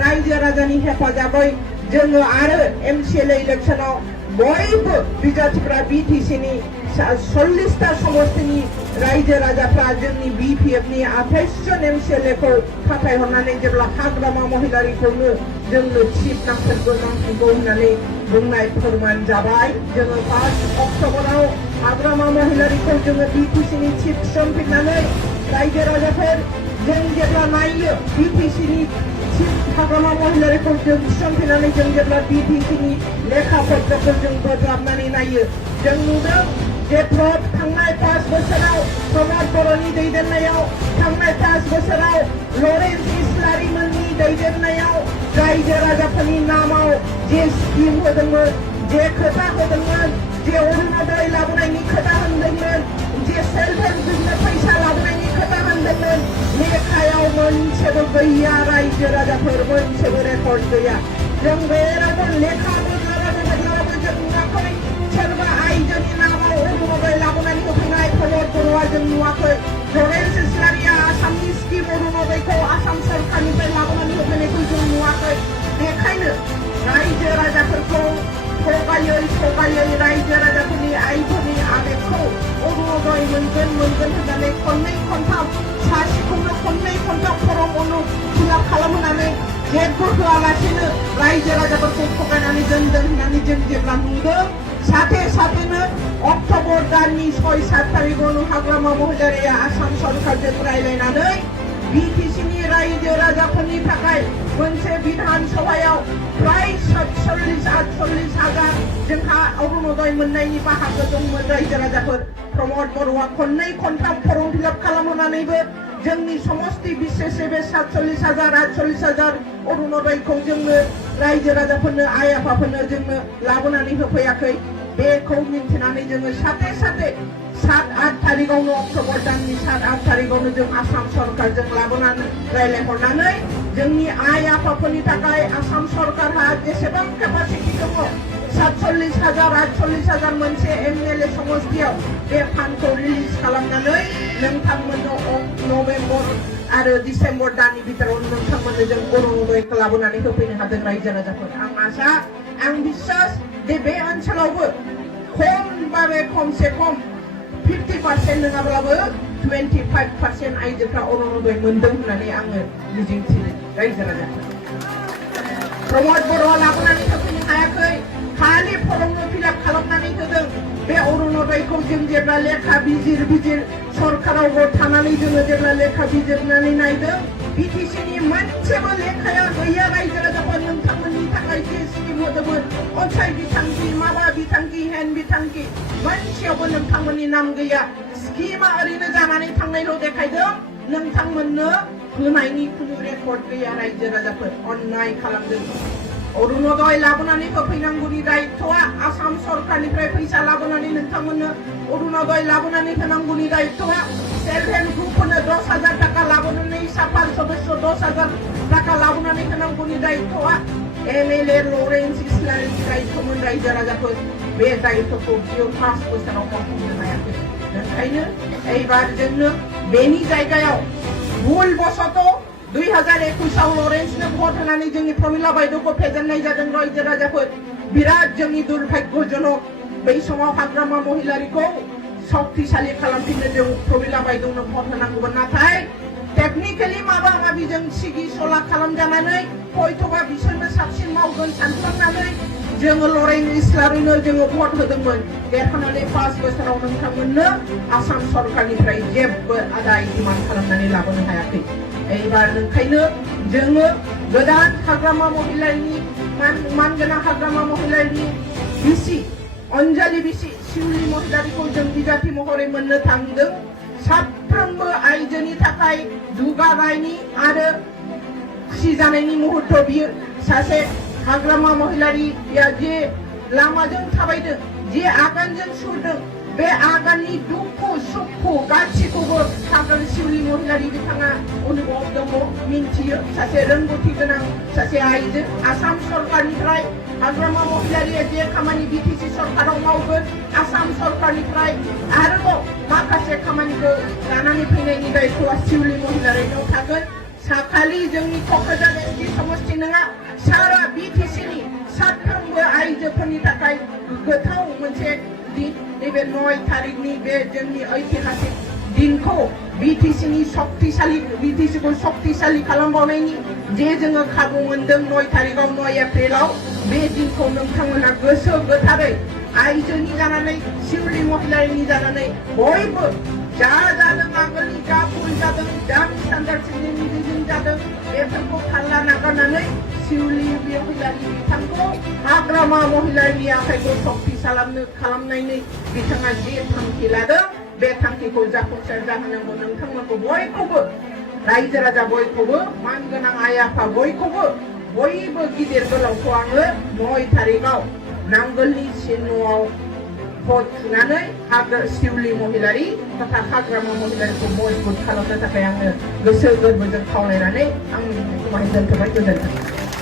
रायजो राजानि हेफाजाबै जोङो आरो MCLA इलेक्शनाव बयबो बिजाथिफ्रा BTCनि 40टा समष्टिनि रायजो राजाफ्रा जोंनि BPFनि 28 जन MCLAखौ फाथायहरनानै जेब्ला हाग्रामा महिलारिखौनो जोंनो चिफ नांथारगौ होननानै बुंनाय फोरमान जाबाय। जोङो 5 अक्ट'बराव हाग्रामा महिलारिखौ जोङो BTCनि चिफ थिसनफिननानै रायजो राजाफोर जों जेब्ला नायो BTCनि चिफ हाग्रामा महिलारिखौ जों थिसनफिननानै जों जेब्ला BTCनि लेखा पत्रखौ जों बोज्लाबनानै नायो जों नुदों जे थांनाय 5 बोसोराव प्रमद बर'नि दैदेननायाव थांनाय 5 बोसोराव लरेन्स इस्लारिमोननि दैदेननायाव रायजो राजाफोरनि नामाव जे स्किम होदोंमोन जे खोथा होदोंमोन जे अरुणोदय लाबोनायनि खोथा होनदोंमोन जे सेल्फ हेल्प बिजनेस फैसा लाबोनायनि खोथा होनदोंमोन लेखायाव मोनसेबो गैया रायजो राजाफोर मोनसेबो रेकर्ड गैया। जों बेराफोर लेखा बोज्लाबाबो जों नुवाखै सोरबा आइजोनि नामाव अरुणोदय लाबोनानै होफैनाय प्रमद बर'आ जों नुवाखै। लरेन्स इस्लारिया आसामनि स्किम अरुणोदयखौ आसाम सरकारनिफ्राय लाबोनानै होफैनायखौ जों नुवाखै। बेखायनो रायजो राजाफोरखौ थगायै रायजो राजाफोरनि आइफोरनि आबेगखौ अरुणोदय मोनगोन होननानै खननै खनथाम सासेखौनो खननै खनथाम फर्म फिलाप खालामहोनानै जेबो होआलासेनो रायजो राजाफोरखौ थगायनानै दोनदों होननानै जों जेब्ला नुदों साथेनो अक्ट'बर दाननि 6-7 तारिखआवनो हाग्रामा महिलारिया आसाम सरकारजों रायज्लायनानै BTCनि रायजो राजाफोरनि थाखाय मोनसे बिधान सभायाव प्राय 47-48 हाजार जोंहा अरुणोदय मोननायनि बाहागो दंमोन रायजो राजाफोर। प्रमद बर'आ खननै खनथाम फर्म फिलाप खालामहोनानैबो जोंनि समष्टि बिसेसै बे 47,000-48,000 अरुणोदयखौ जोंनो रायजो राजाफोरनो आइ आफाफोरनो जोंनो लाबोनानै होफैयाखै। बेखौ मिन्थिनानै जोङो साथे 7-8 तारिखआवनो अक्ट'बर दाननि 7-8 तारिखआवनो जों आसाम सरकारजों लाबोनानै रायज्लायहरनानै जोंनि आइ आफाफोरनि थाखाय आसाम सरकारहा जेसेबां केपासिटि दङ 47,000-48,000 मोनसे MLA समष्टियाव बे फान्डखौ रिलिज खालामनानै नोंथांमोननो नभेम्बर आरो डिसेम्बर दाननि भितराव नोंथांमोननो जों अरुणोदयखौ लाबोनानै होफैनो हादों रायजो राजाफोर। आं बिश्वास दे बे ओनसोलावबो खमसे खम 50% नङाब्लाबो 25% आइजोफ्रा अरुणोदय मोनदों होननानै आङो मिजिंथियो रायजो राजाफोर। प्रमद बर'आ लाबोनानै होफैनो हायाखै खालि फर्म फिलाप खालामनानै होदों। बे अरुणोदयखौ जों जेब्ला लेखा बिजिर सरकाराव थानानै जोङो जेब्ला लेखा बिजिरनानै नायदों BTCनि मोनसेबो लेखाया गैया रायजो राजाफोर नोंथांमोननि थाखाय जे स्किम होदोंमोन अनसाय बिथांखि माबा बिथांखि हेन बिथांखि मोनसेयावबो नोंथांमोननि नाम गैया। स्किमा ओरैनो जानानै थांनायल' देखायदों नोंथांमोननो होनायनि खुनु रेकर्ड गैया। रायजो राजाफोर अन्याय खालामदों। अरुणोदय लाबोनानै होफैनांगौनि दायित्वआ आसाम सरकारनिफ्राय फैसा लाबोनानै नोंथांमोननो अरुणोदय लाबोनानै होनांगौनि दायित्वआ सेल्फ हेल्प ग्रुपफोरनो 10,000 टाका लाबोनानै साफार सदस्य 10,000 टाका लाबोनानै होनांगौनि दायित्वआ MLA लरेन्स इस्लारिनि दायित्वमोन। रायजो राजाफोर बे दायित्वखौ बियो 5 बोसोराव मावफुंनो हायाखै। ओंखायनो एबार जोंनो बेनि जायगायाव भुल बसत 2021आव लरेन्सनो भट होनानै जोंनि प्रमिला बायद'खौ फेजेननाय जादों। रायजो राजाफोर बिराद जोंनि दुर्भाग्यजनक बै समाव हाग्रामा महिलारिखौ शक्तिशाली खालामफिननो जों प्रमिला बायद'नो भट होनांगौमोन। नाथाय टेकनिकेलि माबा माबि जों सिगि सला खालामजानानै हयथ'बा बिसोरनो साबसिन मावगोन सानफ्लांनानै जोङो लरेन्स इस्लारिनो जोङो भट होदोंमोन। देरहानानै 5 बोसोराव नोंथांमोननो आसाम सरकारनिफ्राय जेबो आदाय डिमान्ड खालामनानै लाबोनो हायाखै। एबार ओंखायनो जोङो गोदान हाग्रामा महिलारिनि मानगोनां हाग्रामा महिलारिनि बिसि अन्जलि बिसि शिउली महिलारिखौ जों बिजाथि महरै मोननो थांदों। साफ्रोमबो आइजोनि थाखाय दुगानायनि आरो खुसि जानायनि मुहूर्त बियो। सासे हाग्रामा महिलारिया जे लामाजों थाबायदों जे आगानजों सुरदों बे आगाननि दुखु सुखु गासिखौबो हाग्रामा शिउली महिलारि बिथाङा अनुभव दङ मिन्थियो। सासे रोंगौथि गोनां सासे आइजो आसाम सरकारनिफ्राय हाग्रामा महिलारिया जे खामानि BTC सरकाराव मावगोन आसाम सरकारनिफ्राय आरोबाव माखासे खामानिखौ लानानै फैनायनि दायित्वआ शिउली महिलारिनाव थागोन। साखालि जोंनि क'क्राझार ST समष्टि नङा नैबे 9 तारिखनि बे जोंनि ऐतिहासिक दिनखौ BTCनि BTCखौ शक्तिशाली खालामबावनायनि जे जोङो खाबु मोनदों 9 तारिखआव 9 एप्रिलाव बे दिनखौ नोंथांमोना गोसो गोथारै आइजोनि जानानै सिउलि महिलानि जानानै बयबो जा जादों आगोलनि जा भुल जादों जा मिसआन्डारस्टेन्डिंनि गेजेरजों जादों बेफोरखौ थाल्ला नागारनानै सिउलि महिलानि बिथांखौ हाग्रामा महिलानि आखाइखौ शक्तिशाली खालामनायनि बिथाङा जे थांखि लादों बे थांखिखौ जाफुंसार जाहोनांगौ नोंथांमोनखौ बयखौबो रायजो राजा बयखौबो मानगोनां आइ आफा बयखौबो बयबो गिदिर गोलावखौ आङो 9 तारिखआव नांगोलनि सिनआव भट थुनानै सिउलि महिलारि तथा हाग्रामा महिलारिखौ मजबुत खालामनो थाखाय आङो गोसो गोरबोजों खावलायनानै आंनि बुंनायखौ दोनथ'बाय। गोजोन्थों।